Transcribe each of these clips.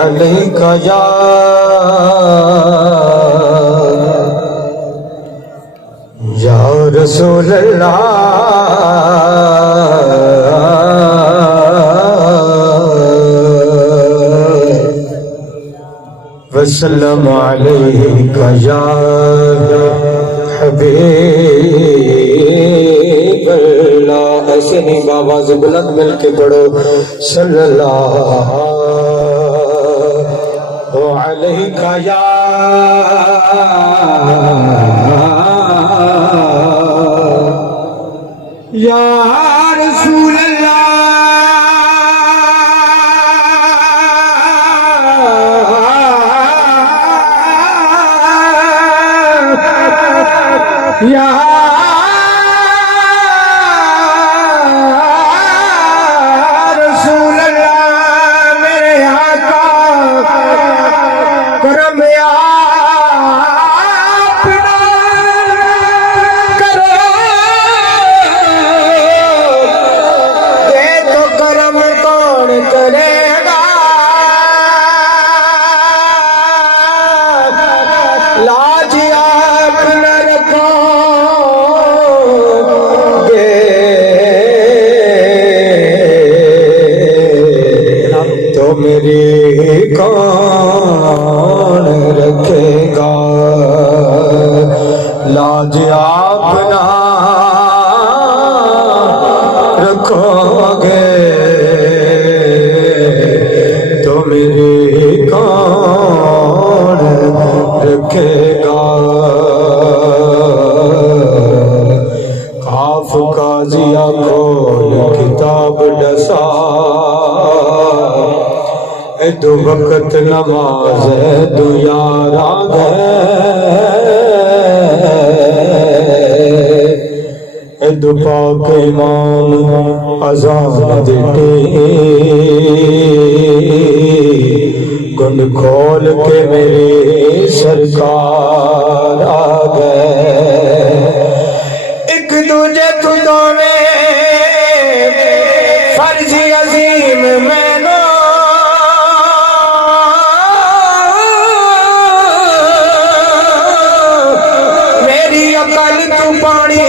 अलैका या रसूल अल्लाह वसल्लम अलैका या हबीब अल्लाह। ऐसे नहीं बाबा से बुलंद मिल के पढ़ो सल्लल्लाहु अलैका या रसूल अल्लाह या रसूल अल्लाह। मेरे आका करम अपना करो, ये तो करम कौन करेगा। लाज अपना तो मेरी कौन रखेगा। लाज अपना रखोगे तो मेरी कौन रखेगा। काफ का जिया खोल किताब डसा, दो वक्त नमाज है दो यारा है दो पाक इमाम अज़ान देते गुंद खोल के मेरे सरकार आ गए। एक दूजे खुदों ने फर्ज अजीम मैनो पानी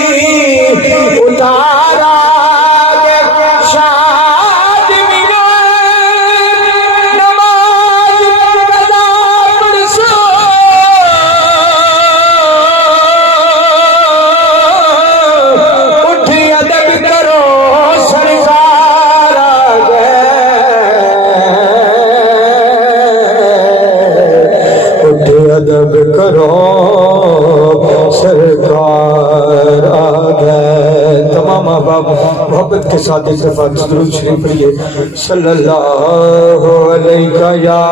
उतारा शाद नमाज उठी अदब करो सरकार आ गए। उठी अदब करो सरकार आ गए। तमाम बाप मोहब्बत के साथ इस दफा दुरूद शरीफ पढ़िए सल्लल्लाहु अलैका या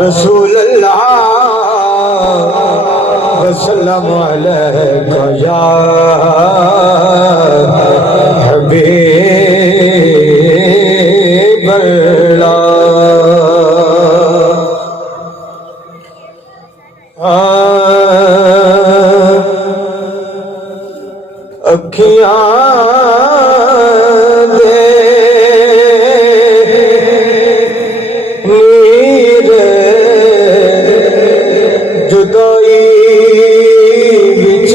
रसूल अल्लाह वसल्लम अलैका या हबीब अल्लाह। अखियां दे नीर जुदाई बिच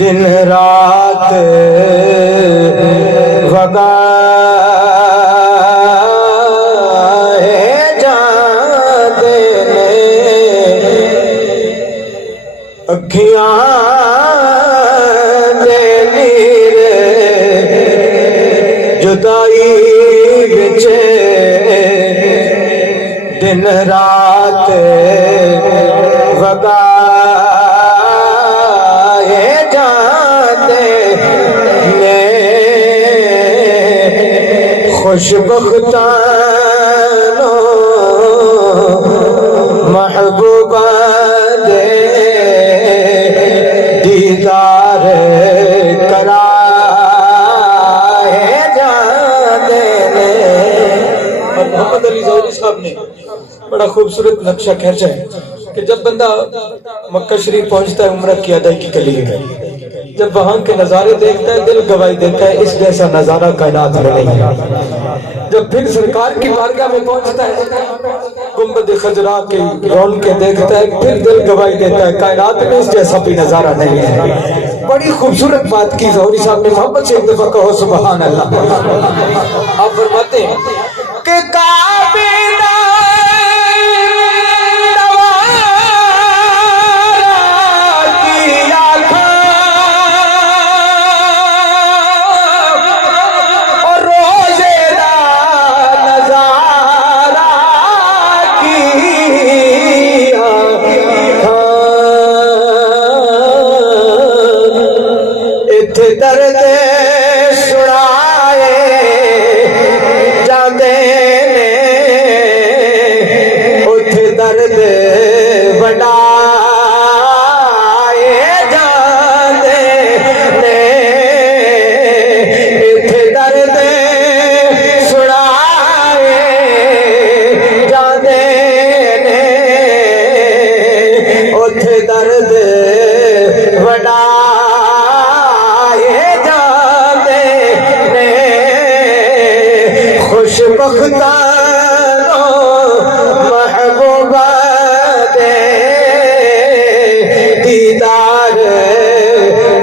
दिन रात वगा अखियां दे नीर जुदाई बिच दिन रात वगाए जाते ने खुशबख्तानो महबूबा दे दीदार कराए जाते ने। मोहम्मद अली ज़ौहरी साहब ने बड़ा खूबसूरत नक्शा खींचा है। कि जब बंदा मक्का शरीफ पहुंचता है उम्रा की अदायगी के लिए, जब वहां के नजारे देखता है दिल गवाही देता है इस जैसा नजारा कायनात में नहीं है। जब फिर सरकार की बारगाह में पहुंचता है गुंबद खजरा की रौनकें देखता है फिर दिल गवाही देता है कायनात में इस जैसा भी नजारा नहीं है। बड़ी खूबसूरत बात की ज़ौहरी साहब ने, मोहब्बत से एक दफा कहो सुभान अल्लाह। आप फरमाते हैं कि काबिला दर्द सुनाए जाते ने उठ दर्द बढ़ाए जाते ने इथ दर्द सुनाए जाते ने उठ दर्द बढ़ा महबूबा दे दीदार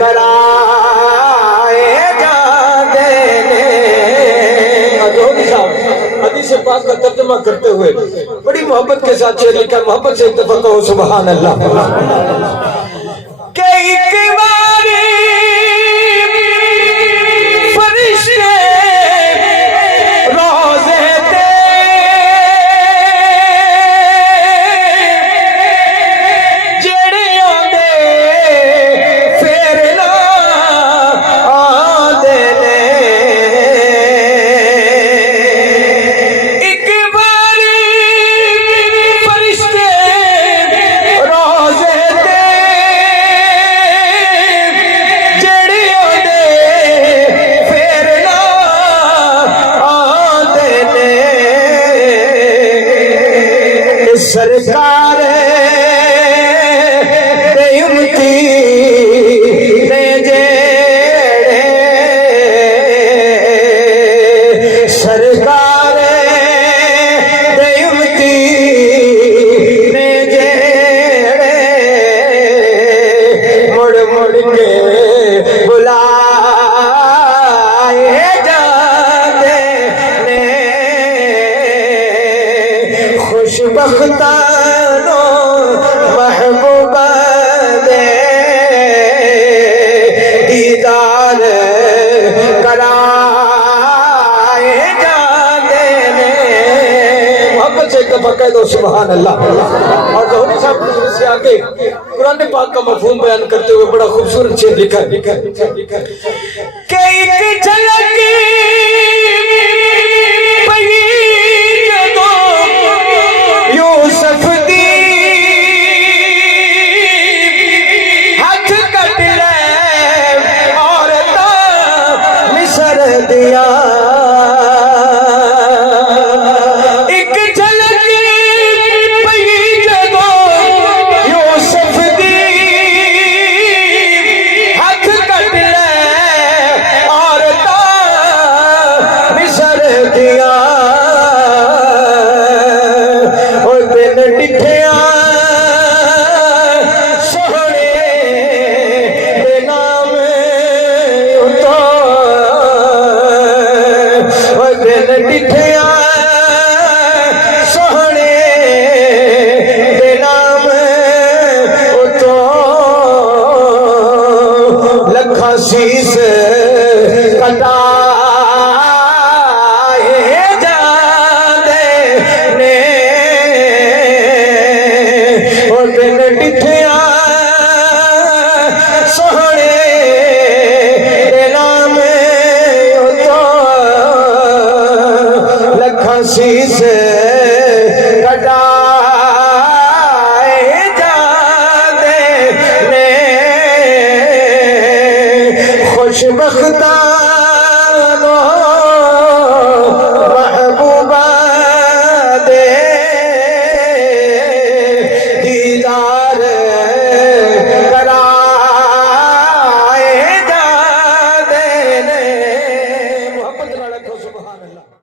कराए जाते हदीस पाक का तर्जुमा करते हुए बड़ी मोहब्बत के साथ शेर लिखा। मोहब्बत से एक दफा कहो सुभान अल्लाह। सरकार उमती ने जेड़े सरकार उमती ने जेड़े मुड़ मुड़ के बुलाए जाते ने खुशबख्ता महबूबा दे दीदार कराए जाते ने। मोहब्बत से एक दफा कह दो सुभान अल्लाह। और ज़ौहरी साहब से आगे कुरान पाक का मफ़हूम बयान करते हुए बड़ा खूबसूरत शेर लिखा है कि एक झलक यूसुफ दी हाथ कट ले और मिस्र दिया एक झलक पई जदों यूसुफ दी हाथ कट ले और मिस्र दिया डिठिया सोहने दे नाम उतो दिन डिठिया सोहने दे नाम उतो लखा शीस कटा सोहने नाम तो लखा शीस कटाए जाते ने खुशबख्ता महबूबा दे मोहब्बत नाल रखो सुभान अल्लाह।